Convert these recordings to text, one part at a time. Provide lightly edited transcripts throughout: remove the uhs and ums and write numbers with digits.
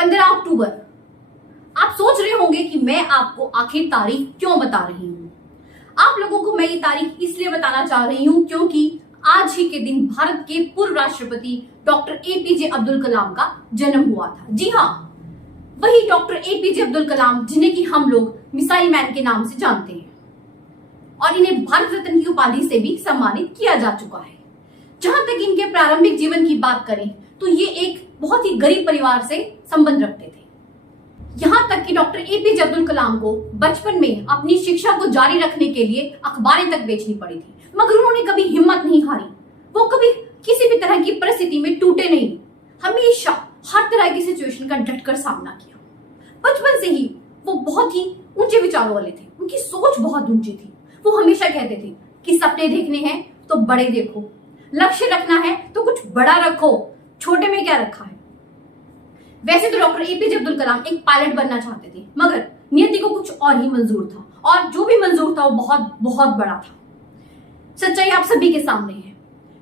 15 अक्टूबर। आप सोच रहे होंगे कि मैं आपको आखिर तारीख क्यों बता रही हूं। आप लोगों को मैं ये तारीख इसलिए बताना चाह रही हूं क्योंकि आज ही के दिन भारत के पूर्व राष्ट्रपति डॉक्टर एपीजे अब्दुल कलाम का जन्म हुआ था। जी हाँ, वही डॉक्टर एपीजे अब्दुल कलाम जिन्हें कि हम लोग मिसाइल मैन के नाम से जानते हैं और इन्हें भारत रत्न की उपाधि से भी सम्मानित किया जा चुका है। जहां तक इनके प्रारंभिक जीवन की बात करें तो ये एक बहुत ही गरीब परिवार से संबंध रखते थे। यहां तक कि डॉक्टर एपीजे अब्दुल कलाम को बचपन में अपनी शिक्षा को जारी रखने के लिए अखबारें तक बेचनी पड़ी थी, मगर उन्होंने कभी हिम्मत नहीं हारी। वो कभी किसी भी तरह की परिस्थिति में टूटे नहीं, हमेशा हर तरह की सिचुएशन का डटकर सामना किया। बचपन से ही वो बहुत ही ऊंचे विचारों वाले थे, उनकी सोच बहुत ऊंची थी। वो हमेशा कहते थे कि सपने देखने हैं तो बड़े देखो, लक्ष्य रखना है तो कुछ बड़ा रखो, छोटे में क्या रखा है। वैसे तो डॉक्टर एपीजे अब्दुल कलाम एक पायलट बनना चाहते थे, मगर नियति को कुछ और ही मंजूर था, और जो भी मंजूर था वो बहुत बहुत बड़ा था। सच्चाई आप सभी के सामने है।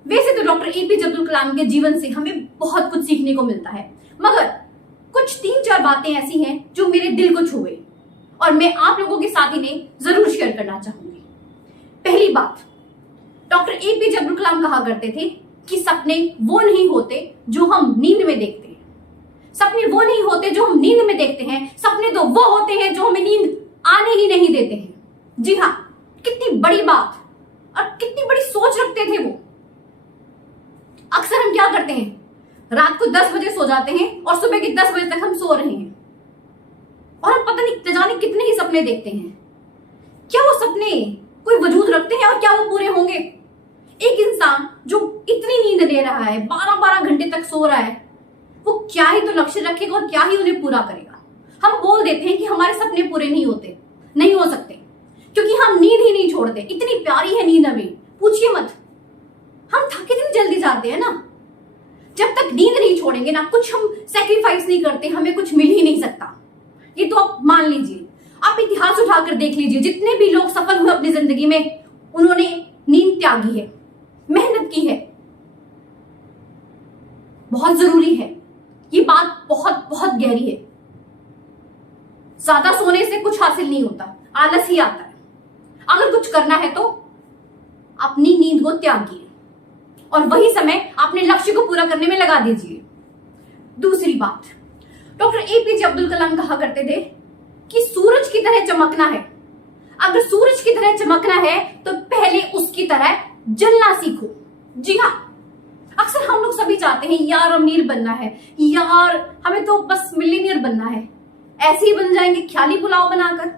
वैसे तो डॉक्टर एपीजे अब्दुल कलाम के जीवन से हमें बहुत कुछ सीखने को मिलता है, मगर कुछ 3-4 बातें ऐसी हैं जो मेरे दिल को छुए और मैं आप लोगों के साथ इन्हें जरूर शेयर करना चाहूंगी। पहली बात, डॉक्टर एपीजे अब्दुल कलाम कहा करते थे कि सपने वो नहीं होते जो हम नींद में देखते हैं। सपने वो नहीं होते जो हम नींद में देखते हैं, सपने तो वो होते हैं जो हमें नींद आने ही नहीं देते हैं। जी हाँ, कितनी बड़ी बात और कितनी बड़ी सोच रखते थे वो। अक्सर हम क्या करते हैं, रात को 10 बजे सो जाते हैं और सुबह के 10 बजे तक हम सो रहे हैं और हम पता नहीं जाने कितने ही सपने देखते हैं। क्या वो सपने कोई वजूद रखते हैं और क्या वो पूरे होंगे? एक इंसान जो इतनी नींद ले रहा है, 12-12 घंटे तक सो रहा है, वो क्या ही तो लक्ष्य रखेगा और क्या ही उन्हें पूरा करेगा। हम बोल देते हैं कि हमारे सपने पूरे नहीं होते, नहीं हो सकते, क्योंकि हम नींद ही नहीं छोड़ते। इतनी प्यारी है नींद हमें, पूछिए मत। हम थके दिन जल्दी जाते हैं ना। जब तक नींद नहीं छोड़ेंगे ना, कुछ हम सेक्रीफाइस नहीं करते, हमें कुछ मिल ही नहीं सकता। ये तो आप मान लीजिए, आप इतिहास उठाकर देख लीजिए, जितने भी लोग सफल हुए अपनी जिंदगी में, उन्होंने नींद त्यागी है, मेहनत की है। बहुत जरूरी है, ये बात बहुत बहुत गहरी है। ज्यादा सोने से कुछ हासिल नहीं होता, आलस ही आता है। अगर कुछ करना है तो अपनी नींद को त्यागिए और वही समय अपने लक्ष्य को पूरा करने में लगा दीजिए। दूसरी बात, डॉक्टर एपीजे अब्दुल कलाम कहा करते थे कि सूरज की तरह चमकना है। अगर सूरज की तरह चमकना है तो पहले उसकी तरह जलना सीखो। जी हाँ, अक्सर हम लोग सभी चाहते हैं यार अमीर बनना है, यार हमें तो बस मिलियनियर बनना है, ऐसे ही बन जाएंगे ख्याली पुलाव बनाकर।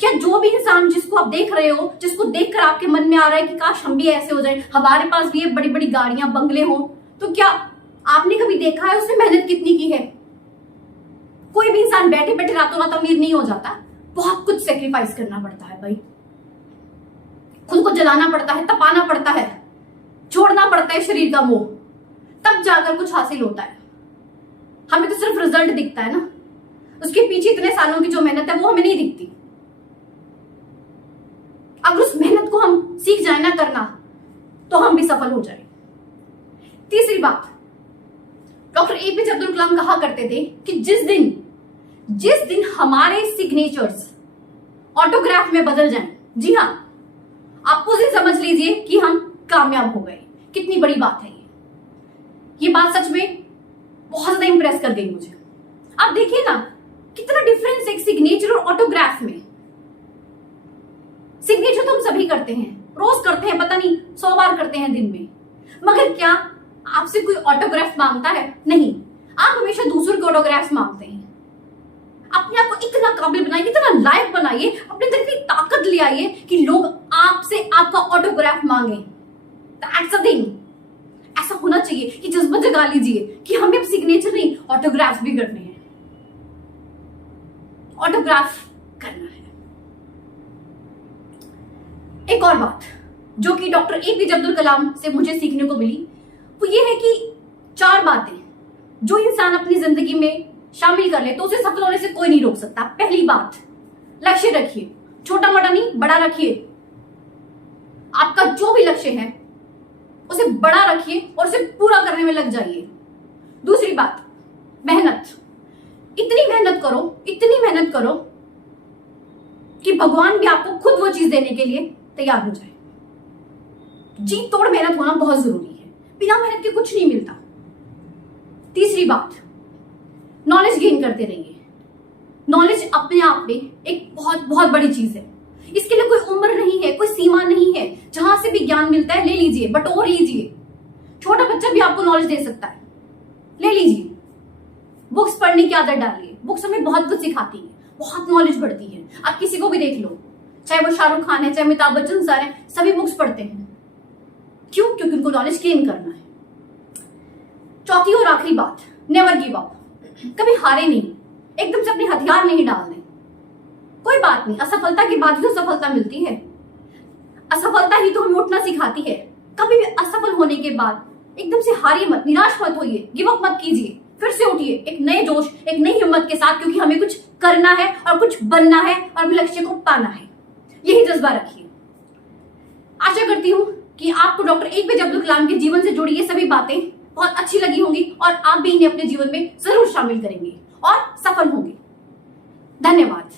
क्या जो भी इंसान जिसको आप देख रहे हो, जिसको देखकर आपके मन में आ रहा है कि काश हम भी ऐसे हो जाए, हमारे पास भी ये बड़ी बड़ी गाड़ियां बंगले हो, तो क्या आपने कभी देखा है उसने मेहनत कितनी की है? कोई भी इंसान बैठे बैठे रातों रात अमीर नहीं हो जाता। बहुत कुछ सेक्रीफाइस करना पड़ता है भाई। खुद को जलाना पड़ता है, तपाना पड़ता है, छोड़ना पड़ता है शरीर का मोह, तब जाकर कुछ हासिल होता है। हमें तो सिर्फ रिजल्ट दिखता है ना, उसके पीछे इतने सालों की जो मेहनत है वो हमें नहीं दिखती। अगर उस मेहनत को हम सीख जाए ना करना, तो हम भी सफल हो जाए। तीसरी बात, डॉक्टर एपीजे अब्दुल कलाम कहा करते थे कि जिस दिन हमारे सिग्नेचर्स ऑटोग्राफ में बदल जाएं, जी हाँ, आप उस दिन समझ लीजिए कि हम कामयाब हो गए। कितनी बड़ी बात है ये बात सच में बहुत ज्यादा इंप्रेस कर गई मुझे। आप देखिए ना, कितना डिफरेंस है एक सिग्नेचर और ऑटोग्राफ में। सिग्नेचर तो हम सभी करते हैं, रोज करते हैं, पता नहीं 100 बार करते हैं दिन में, मगर क्या आपसे कोई ऑटोग्राफ मांगता है? नहीं। आप हमेशा दूसरों के ऑटोग्राफ मांगते हैं। अपने आप को इतना काबिल बनाइए, इतना लायक बनाइए, अपने अंदर इतनी ताकत ले आइए कि लोग आपसे आपका ऑटोग्राफ मांगे। That's a thing. ऐसा होना चाहिए कि जज्बा जगा लीजिए कि हमें अब सिग्नेचर नहीं, ऑटोग्राफ भी करने हैं, ऑटोग्राफ करना है। एक और बात जो कि डॉक्टर एपीजे अब्दुल कलाम से मुझे सीखने को मिली, वो ये है कि 4 बातें जो इंसान अपनी जिंदगी में शामिल कर ले तो उसे सफल होने से कोई नहीं रोक सकता। पहली बात, लक्ष्य रखिए, छोटा मोटा नहीं, बड़ा रखिए। आपका जो भी लक्ष्य है उसे बड़ा रखिए और उसे पूरा करने में लग जाइए। दूसरी बात, मेहनत। करो, इतनी मेहनत करो कि भगवान भी आपको खुद वो चीज देने के लिए तैयार हो जाए। जी तोड़ मेहनत होना बहुत जरूरी है, बिना मेहनत के कुछ नहीं मिलता। तीसरी बात, नॉलेज गेन करते रहिए। नॉलेज अपने आप में एक बहुत बहुत बड़ी चीज है। इसके लिए कोई उम्र नहीं है, कोई सीमा नहीं है। जहां से भी ज्ञान मिलता है ले लीजिए, बटोर लीजिए। छोटा बच्चा भी आपको नॉलेज दे सकता है, ले लीजिए। बुक्स पढ़ने की आदत डालिए। बुक्स हमें बहुत कुछ सिखाती है, बहुत नॉलेज बढ़ती है। आप किसी को भी देख लो, चाहे वो शाहरुख खान है, चाहे अमिताभ बच्चन सर है, सभी बुक्स पढ़ते हैं। क्यों? क्योंकि उनको नॉलेज गेन करना है। चौथी और आखिरी बात, नेवर गिव अप। कभी हारे नहीं, एकदम से अपने हथियार नहीं डालने। कोई बात नहीं, असफलता के बाद ही तो सफलता मिलती है। असफलता ही तो हमें उठना सिखाती है। कभी भी असफल होने के बाद एकदम से हारिए मत, निराश मत होइए, गिव अप मत कीजिए। फिर से उठिए एक नए जोश, एक नई हिम्मत के साथ, क्योंकि हमें कुछ करना है और कुछ बनना है और अपने लक्ष्य को पाना है। यही जज्बा रखिए। आशा करती हूं कि आपको डॉक्टर APJ अब्दुल कलाम के जीवन से जुड़ी ये सभी बातें बहुत अच्छी लगी होंगी और आप भी इन्हें अपने जीवन में जरूर शामिल करेंगे और सफल होंगे। धन्यवाद।